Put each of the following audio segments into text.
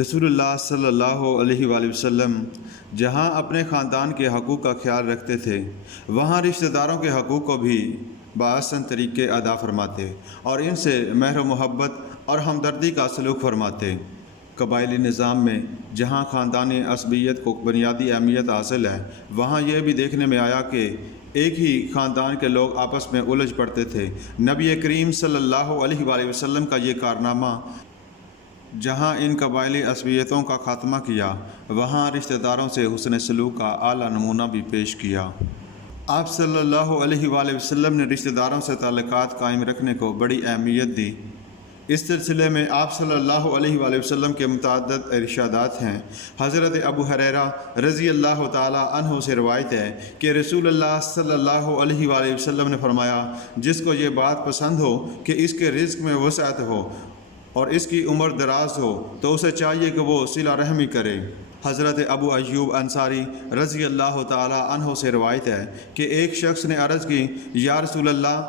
رسول اللہ صلی اللہ علیہ وآلہ وسلم جہاں اپنے خاندان کے حقوق کا خیال رکھتے تھے، وہاں رشتہ داروں کے حقوق کو بھی بآحسن طریقے ادا فرماتے اور ان سے مہر و محبت اور ہمدردی کا سلوک فرماتے۔ قبائلی نظام میں جہاں خاندانی عصبیت کو بنیادی اہمیت حاصل ہے، وہاں یہ بھی دیکھنے میں آیا کہ ایک ہی خاندان کے لوگ آپس میں الجھ پڑتے تھے۔ نبی کریم صلی اللہ علیہ وآلہ وسلم کا یہ کارنامہ جہاں ان قبائلی عصبیتوں کا خاتمہ کیا، وہاں رشتہ داروں سے حسن سلوک کا اعلیٰ نمونہ بھی پیش کیا۔ آپ صلی اللہ علیہ وآلہ وسلم نے رشتہ داروں سے تعلقات قائم رکھنے کو بڑی اہمیت دی۔ اس سلسلے میں آپ صلی اللہ علیہ وآلہ وسلم کے متعدد ارشادات ہیں۔ حضرت ابو ہریرہ رضی اللہ تعالی عنہ سے روایت ہے کہ رسول اللہ صلی اللہ علیہ وآلہ وسلم نے فرمایا، جس کو یہ بات پسند ہو کہ اس کے رزق میں وسعت ہو اور اس کی عمر دراز ہو تو اسے چاہیے کہ وہ صلہ رحمی کرے۔ حضرت ابو ایوب انصاری رضی اللہ تعالی عنہ سے روایت ہے کہ ایک شخص نے عرض کی، یا رسول اللہ،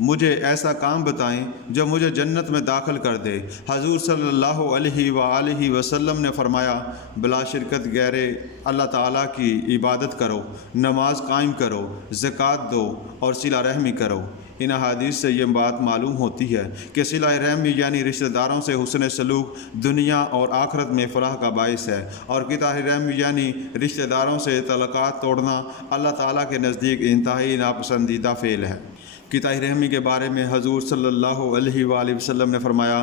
مجھے ایسا کام بتائیں جو مجھے جنت میں داخل کر دے۔ حضور صلی اللہ علیہ وآلہ وسلم نے فرمایا، بلا شرکت غیر اللہ تعالیٰ کی عبادت کرو، نماز قائم کرو، زکوٰۃ دو اور صلہ رحمی کرو۔ ان احادیث سے یہ بات معلوم ہوتی ہے کہ صلہ رحمی یعنی رشتہ داروں سے حسن سلوک دنیا اور آخرت میں فلاح کا باعث ہے، اور قطع رحمی یعنی رشتہ داروں سے تعلقات توڑنا اللہ تعالیٰ کے نزدیک انتہائی ناپسندیدہ فعل ہے۔ قطع رحمی کے بارے میں حضور صلی اللہ علیہ وآلہ وسلم نے فرمایا،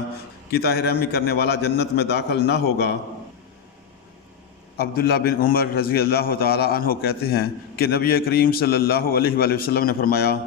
قطع رحمی کرنے والا جنت میں داخل نہ ہوگا۔ عبداللہ بن عمر رضی اللہ تعالی عنہ کہتے ہیں کہ نبی کریم صلی اللہ علیہ وآلہ وسلم نے فرمایا،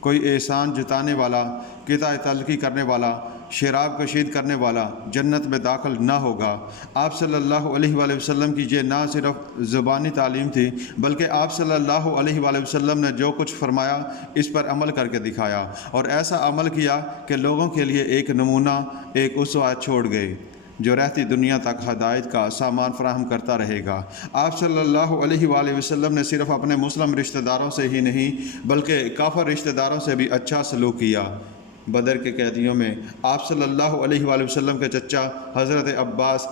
کوئی احسان جتانے والا، قطع تعلقی کرنے والا، شراب کشید کرنے والا جنت میں داخل نہ ہوگا۔ آپ صلی اللہ علیہ وآلہ وسلم کی یہ نہ صرف زبانی تعلیم تھی، بلکہ آپ صلی اللہ علیہ وآلہ وسلم نے جو کچھ فرمایا اس پر عمل کر کے دکھایا، اور ایسا عمل کیا کہ لوگوں کے لیے ایک نمونہ، ایک اسوہ چھوڑ گئے جو رہتی دنیا تک ہدایت کا سامان فراہم کرتا رہے گا۔ آپ صلی اللہ علیہ وآلہ وسلم نے صرف اپنے مسلم رشتہ داروں سے ہی نہیں بلکہ کافر رشتہ داروں سے بھی اچھا سلوک کیا۔ بدر کے قیدیوں میں آپ صلی اللہ علیہ وآلہ وسلم کے چچا حضرت عباس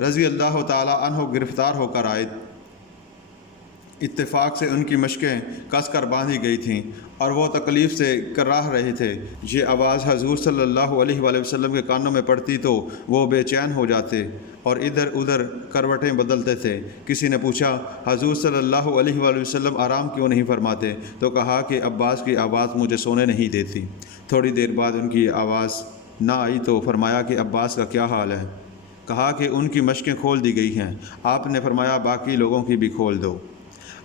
رضی اللہ تعالی عنہ گرفتار ہو کر آئے۔ اتفاق سے ان کی مشقیں کس کر باندھی گئی تھیں اور وہ تکلیف سے کراہ رہے تھے۔ یہ آواز حضور صلی اللہ علیہ وآلہ وسلم کے کانوں میں پڑتی تو وہ بے چین ہو جاتے اور ادھر ادھر کروٹیں بدلتے تھے۔ کسی نے پوچھا، حضور صلی اللہ علیہ وآلہ وسلم آرام کیوں نہیں فرماتے؟ تو کہا کہ عباس کی آواز مجھے سونے نہیں دیتی۔ تھوڑی دیر بعد ان کی آواز نہ آئی تو فرمایا کہ عباس کا کیا حال ہے؟ کہا کہ ان کی مشقیں کھول دی گئی ہیں۔ آپ نے فرمایا، باقی لوگوں کی بھی کھول دو۔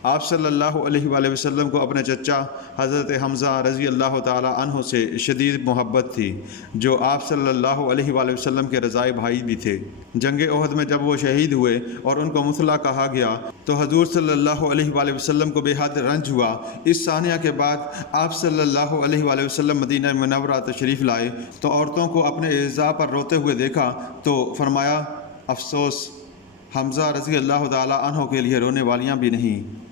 آپ صلی اللہ علیہ وآلہ وسلم کو اپنے چچا حضرت حمزہ رضی اللہ تعالی عنہ سے شدید محبت تھی، جو آپ صلی اللہ علیہ وآلہ وسلم کے رضاعی بھائی بھی تھے۔ جنگ احد میں جب وہ شہید ہوئے اور ان کو مثلا کہا گیا تو حضور صلی اللہ علیہ وآلہ وسلم کو بے حد رنج ہوا۔ اس ثانیہ کے بعد آپ صلی اللہ علیہ وآلہ وسلم مدینہ منورہ تشریف لائے تو عورتوں کو اپنے اعزاء پر روتے ہوئے دیکھا تو فرمایا، افسوس، حمزہ رضی اللہ تعالی عنہ کے لیے رونے والیاں بھی نہیں۔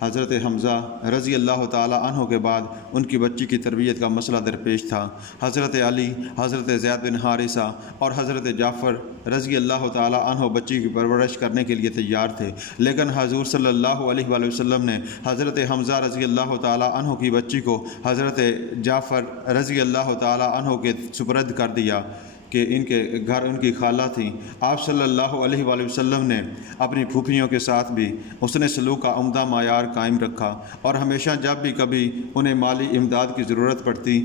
حضرت حمزہ رضی اللہ تعالی عنہ کے بعد ان کی بچی کی تربیت کا مسئلہ درپیش تھا۔ حضرت علی، حضرت زید بن حارثہ اور حضرت جعفر رضی اللہ تعالی عنہ بچی کی پرورش کرنے کے لیے تیار تھے، لیکن حضور صلی اللہ علیہ وآلہ وسلم نے حضرت حمزہ رضی اللہ تعالی عنہ کی بچی کو حضرت جعفر رضی اللہ تعالی عنہ کے سپرد کر دیا کہ ان کے گھر ان کی خالہ تھیں۔ آپ صلی اللہ علیہ وآلہ وسلم نے اپنی پھوپھیوں کے ساتھ بھی حسن سلوک کا عمدہ معیار قائم رکھا، اور ہمیشہ جب بھی کبھی انہیں مالی امداد کی ضرورت پڑتی،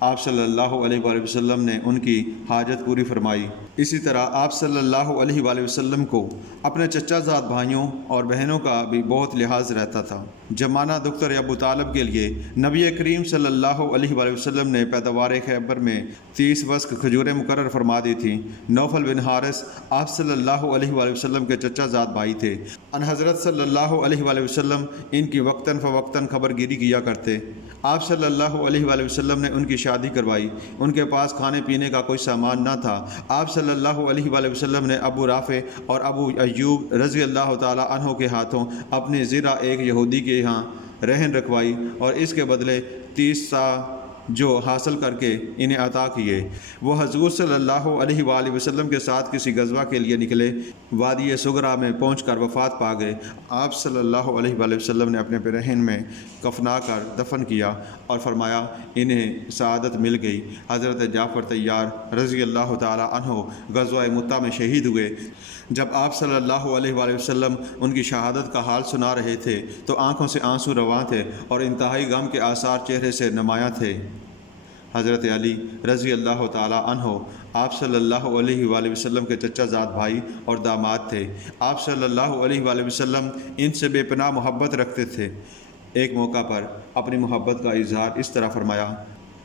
آپ صلی اللہ علیہ وآلہ وسلم نے ان کی حاجت پوری فرمائی۔ اسی طرح آپ صلی اللہ علیہ وآلہ وسلم کو اپنے چچا زاد بھائیوں اور بہنوں کا بھی بہت لحاظ رہتا تھا۔ جمانہ دختر ابو طالب کے لیے نبی کریم صلی اللہ علیہ وآلہ وسلم نے پیداوار خیبر میں 30 وسق کھجوریں مقرر فرما دی تھیں۔ نوفل بن حارث آپ صلی اللہ علیہ وآلہ وسلم کے چچا زاد بھائی تھے۔ ان حضرت صلی اللہ علیہ وآلہ وسلم ان کی وقتاً فوقتاً خبر گیری کیا کرتے۔ آپ صلی اللہ علیہ وآلہ وسلم نے ان کی شادی کروائی۔ ان کے پاس کھانے پینے کا کوئی سامان نہ تھا۔ آپ صلی اللہ علیہ وآلہ وسلم نے ابو رافع اور ابو ایوب رضی اللہ تعالی عنہ کے ہاتھوں اپنی زرہ ایک یہودی کے یہاں رہن رکھوائی اور اس کے بدلے 30 سا جو حاصل کر کے انہیں عطا کیے۔ وہ حضور صلی اللہ علیہ وآلہ وسلم کے ساتھ کسی غزوہ کے لیے نکلے، وادی سغرا میں پہنچ کر وفات پا گئے۔ آپ صلی اللہ علیہ وآلہ وسلم نے اپنے برہن میں کفنا کر دفن کیا اور فرمایا انہیں سعادت مل گئی۔ حضرت جعفر طیار رضی اللہ تعالی عنہ غزوہ مؤتہ میں شہید ہوئے۔ جب آپ صلی اللہ علیہ وآلہ وسلم ان کی شہادت کا حال سنا رہے تھے تو آنکھوں سے آنسو رواں تھے اور انتہائی غم کے آثار چہرے سے نمایاں تھے۔ حضرت علی رضی اللہ تعالی عنہ آپ صلی اللہ علیہ وآلہ وسلم کے چچا زاد بھائی اور داماد تھے۔ آپ صلی اللہ علیہ وآلہ وسلم ان سے بے پناہ محبت رکھتے تھے۔ ایک موقع پر اپنی محبت کا اظہار اس طرح فرمایا،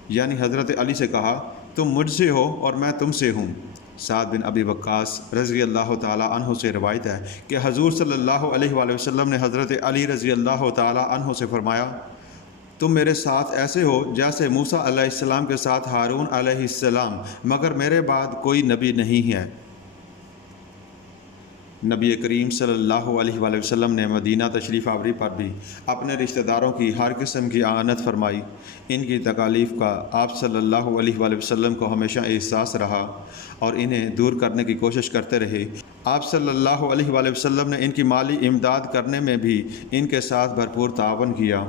یعنی حضرت علی سے کہا تم مجھ سے ہو اور میں تم سے ہوں۔ سعد بن ابی وقاص رضی اللہ تعالی عنہ سے روایت ہے کہ حضور صلی اللہ علیہ وآلہ وسلم نے حضرت علی رضی اللہ تعالی عنہ سے فرمایا تم میرے ساتھ ایسے ہو جیسے موسیٰ علیہ السلام کے ساتھ ہارون علیہ السلام، مگر میرے بعد کوئی نبی نہیں ہے۔ نبی کریم صلی اللہ علیہ وآلہ وسلم نے مدینہ تشریف آوری پر بھی اپنے رشتہ داروں کی ہر قسم کی اعانت فرمائی۔ ان کی تکالیف کا آپ صلی اللہ علیہ وآلہ وسلم کو ہمیشہ احساس رہا اور انہیں دور کرنے کی کوشش کرتے رہے۔ آپ صلی اللہ علیہ وآلہ وسلم نے ان کی مالی امداد کرنے میں بھی ان کے ساتھ بھرپور تعاون کیا۔